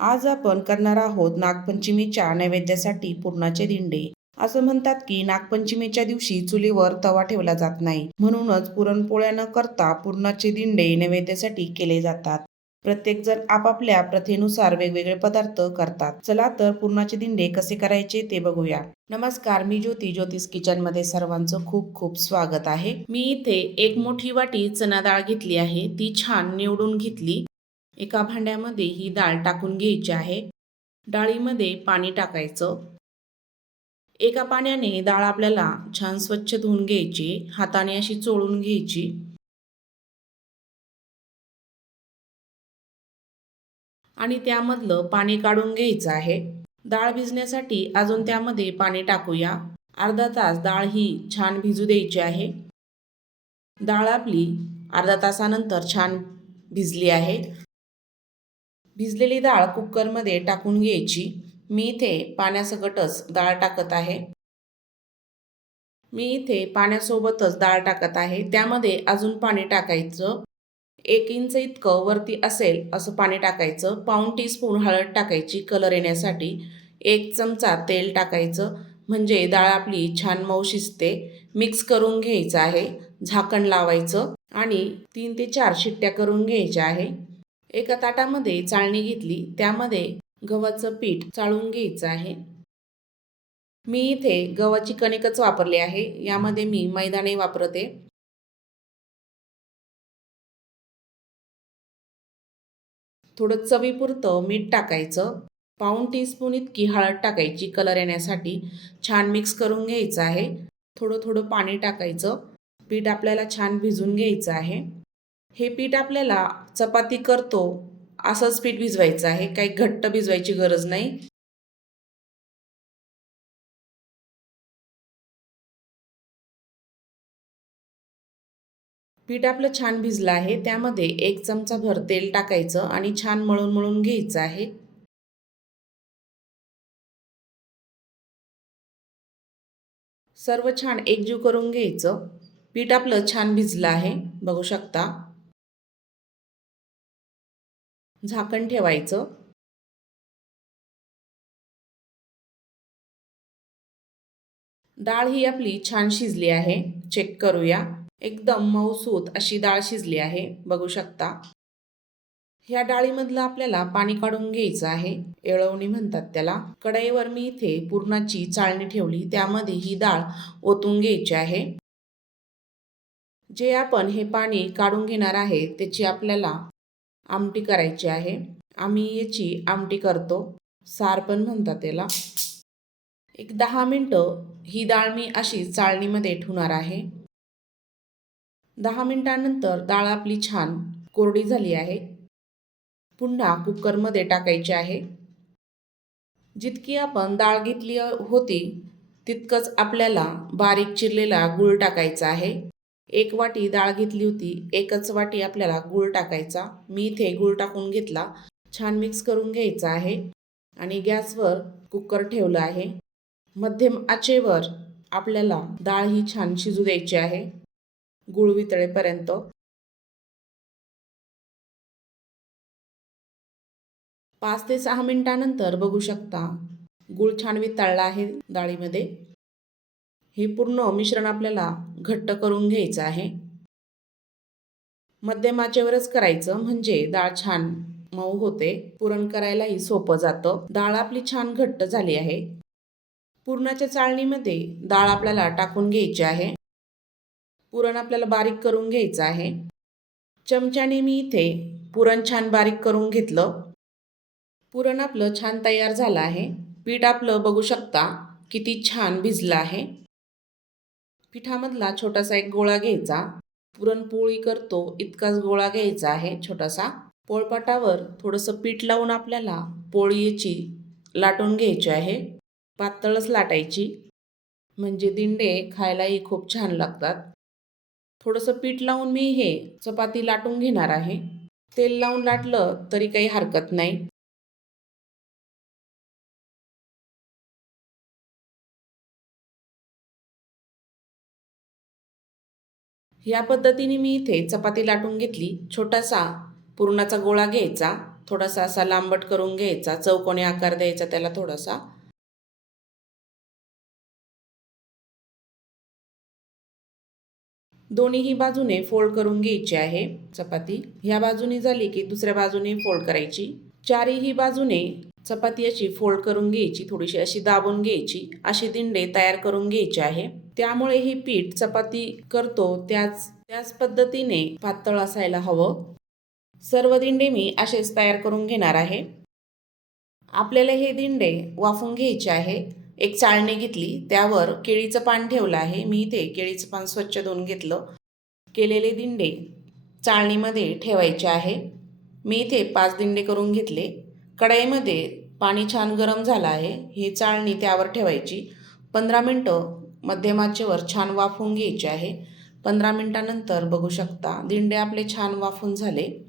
आज आपण करणार आहोत नागपंचमीच्या नैवेद्यासाठी पुरणाचे दिंडे. असं म्हणतात की नागपंचमीच्या दिवशी चुलीवर तवा ठेवला जात नाही. म्हणूनच पुरणपोळ्या न करता पुरणाचे दिंडे नैवेद्यासाठी केले जातात. प्रत्येक जण आपापल्या प्रथेनुसार वेगवेगळे पदार्थ करतात. चला तर पुरणाचे दिंडे कसे करायचे ते बघूया. नमस्कार मी ज्योती. ज्योतिष किचनमध्ये सर्वांचं खूप खूप स्वागत आहे. मी इथे एक मोठी वाटी चना डाळ घेतली आहे. ती छान निवडून घेतली. एका भांड्यामध्ये ही डाळ टाकून घ्यायची आहे. डाळीमध्ये पाणी टाकायचं. एका पाण्याने डाळ आपल्याला छान स्वच्छ धुवून घ्यायची हाताने अशी चोळून घ्यायची. आणि त्यामधलं पाणी काढून घ्यायचं आहे. डाळ भिजण्यासाठी अजून त्यामध्ये पाणी टाकूया. अर्धा तास डाळ ही छान भिजू द्यायची आहे. डाळ आपली अर्धा तासानंतर छान भिजली आहे. भिजलेली डाळ कुकरमध्ये टाकून घ्यायची. मी इथे पाण्यासकटच डाळ टाकत आहे. मी इथे पाण्यासोबतच डाळ टाकत आहे. त्यामध्ये अजून पाणी टाकायचं. एक इंच इतकं वरती असेल असं पाणी टाकायचं. पाऊण टीस्पून हळद टाकायची कलर येण्यासाठी. एक चमचा तेल टाकायचं. म्हणजे डाळ आपली छान मऊ शिजते. मिक्स करून घ्यायचं आहे. झाकण लावायचं. आणि तीन ते चार शिट्ट्या करून घ्यायच्या आहे. एका ताटामध्ये चाळणी घेतली त्यामध्ये गव्हाचं पीठ चाळून घ्यायचं आहे. मी इथे गव्हाची कणिकच वापरली आहे यामध्ये मी मैदाने वापरते. थोडं चवीपुरतं मीठ टाकायचं. पाऊण टीस्पून इतकी हळद टाकायची कलर येण्यासाठी. छान मिक्स करून घ्यायचं आहे. थोडं थोडं पाणी टाकायचं. पीठ आपल्याला छान भिजून घ्यायचं आहे. हे पीठ आपल्याला चपाती करतो असंच पीठ भिजवायचं आहे. काही घट्ट भिजवायची गरज नाही. पीठ आपलं छान भिजलं आहे. त्यामध्ये एक चमचा भर तेल टाकायचं आणि छान मळून मळून घ्यायचं आहे. सर्व छान एकजीव करून घ्यायचं. पीठ आपलं छान भिजलं आहे. बघू शकता. झाकण ठेवायचं. डाळ ही आपली छान शिजली आहे. चेक करूया. एकदम मऊसूत अशी डाळ शिजली आहे. बघू शकता. ह्या डाळीमधलं आपल्याला पाणी काढून घ्यायचं आहे. येळवणी म्हणतात त्याला. कढईवर मी इथे पुरणाची चाळणी ठेवली. त्यामध्ये ही डाळ ओतून घ्यायची आहे. जे आपण हे पाणी काढून घेणार आहे त्याची आपल्याला आमटी करायची आहे. आम्ही याची आमटी करतो. सार पण म्हणतात त्याला एक दहा मिनटं ही डाळ मी अशी चाळणीमध्ये ठेवणार आहे. दहा मिनटानंतर डाळ आपली छान कोरडी झाली आहे. पुन्हा कुकरमध्ये टाकायची आहे. जितकी आपण डाळ घेतली होती तितकंच आपल्याला बारीक चिरलेला गूळ टाकायचा आहे. एक वाटी डाळ घेतली होती एकच वाटी आपल्याला गूळ टाकायचा. मी इथे गूळ टाकून घेतला. छान मिक्स करून घ्यायचा आहे आणि गॅसवर कुकर ठेवलं आहे. मध्यम आचेवर आपल्याला डाळ ही छान शिजू द्यायची आहे. गुळ वितळेपर्यंत. पाच ते सहा मिनिटानंतर बघू शकता. गुळ छान वितळला आहे डाळीमध्ये. हे पूर्ण मिश्रण आपल्याला घट्ट करून घ्यायचं आहे. मध्यमाचेवरच करायचं म्हणजे डाळ छान मऊ होते. पुरण करायलाही सोपं जातं. डाळ आपली छान घट्ट झाली आहे. पुरणाच्या चाळणीमध्ये डाळ आपल्याला टाकून घ्यायची आहे. पुरण आपल्याला बारीक करून घ्यायचं आहे. चमच्याने मी इथे पुरण छान बारीक करून घेतलं. पुरण आपलं छान तयार झालं आहे. पीठ आपलं बघू शकता किती छान भिजलं आहे. पिठामधला छोटासा एक गोळा घ्यायचा. पुरणपोळी करतो इतकाच गोळा घ्यायचा आहे छोटासा. पोळपाटावर थोडंसं पीठ लावून आपल्याला पोळीची लाटून घ्यायची आहे. पातळच लाटायची. म्हणजे दिंडे खायलाही खूप छान लागतात. थोडंसं पीठ लावून मी हे चपाती लाटून घेणार आहे. तेल लावून लाटलं तरी काही हरकत नाही. या पद्धतीने मी इथे चपाती लाटून घेतली. छोटासा पुरणाचा गोळा घ्यायचा. थोडासा असा लांबट करून घ्यायचा. चौकोनी आकार द्यायचा त्याला थोडासा. दोन्हीही बाजूने फोल्ड करून घ्यायची आहे चपाती. ह्या बाजूने झाली की दुसऱ्या बाजूने फोल्ड करायची. चारीही बाजूने चपाती अशी फोल्ड करून घ्यायची. थोडीशी अशी दाबून घ्यायची. अशी दिंडे तयार करून घ्यायची आहे. त्यामुळे ही पीठ चपाती करतो त्याच त्याच पद्धतीने पातळ असायला हवं. सर्व दिंडे मी असेच तयार करून घेणार आहे. आपल्याला हे दिंडे वाफून घ्यायचे आहे. एक चाळणी घेतली त्यावर केळीचं पान ठेवलं आहे. मी इथे केळीचं पान स्वच्छ धुवून घेतलं. केलेले दिंडे चाळणीमध्ये ठेवायचे आहे. मी इथे पाच दिंडे करून घेतले. कढईमध्ये पाणी छान गरम झालं आहे. ही चाळणी त्यावर ठेवायची. पंधरा मिनटं मध्यमाचेवर छान वाफवून घ्यायचे आहे. पंधरा मिनटानंतर बघू शकता दिंडे आपले छान वाफून झाले.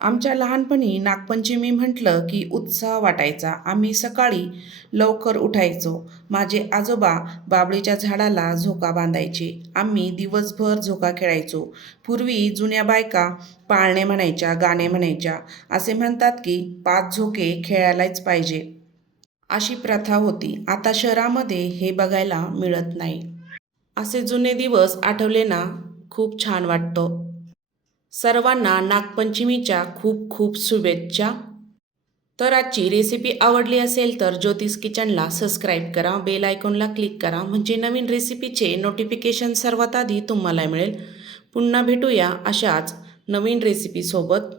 आमच्या लहानपणी नागपंचमी म्हटलं की उत्साह वाटायचा. आम्ही सकाळी लवकर उठायचो. माझे आजोबा बाबळीच्या झाडाला झोका बांधायचे. आम्ही दिवसभर झोका खेळायचो. पूर्वी जुन्या बायका पाळणे म्हणायच्या गाणे म्हणायच्या. असे म्हणतात की पाच झोके खेळायलाच पाहिजे. अशी प्रथा होती. आता शहरामध्ये हे बघायला मिळत नाही. असे जुने दिवस आठवले ना खूप छान वाटतं. सर्वांना नागपंचमीच्या खूप खूप शुभेच्छा. तर आजची रेसिपी आवडली असेल तर ज्योतिष किचनला सबस्क्राईब करा बेल आयकॉनला क्लिक करा म्हणजे नवीन रेसिपीचे नोटिफिकेशन सर्वात आधी तुम्हाला मिळेल. पुन्हा भेटूया अशाच नवीन रेसिपीसोबत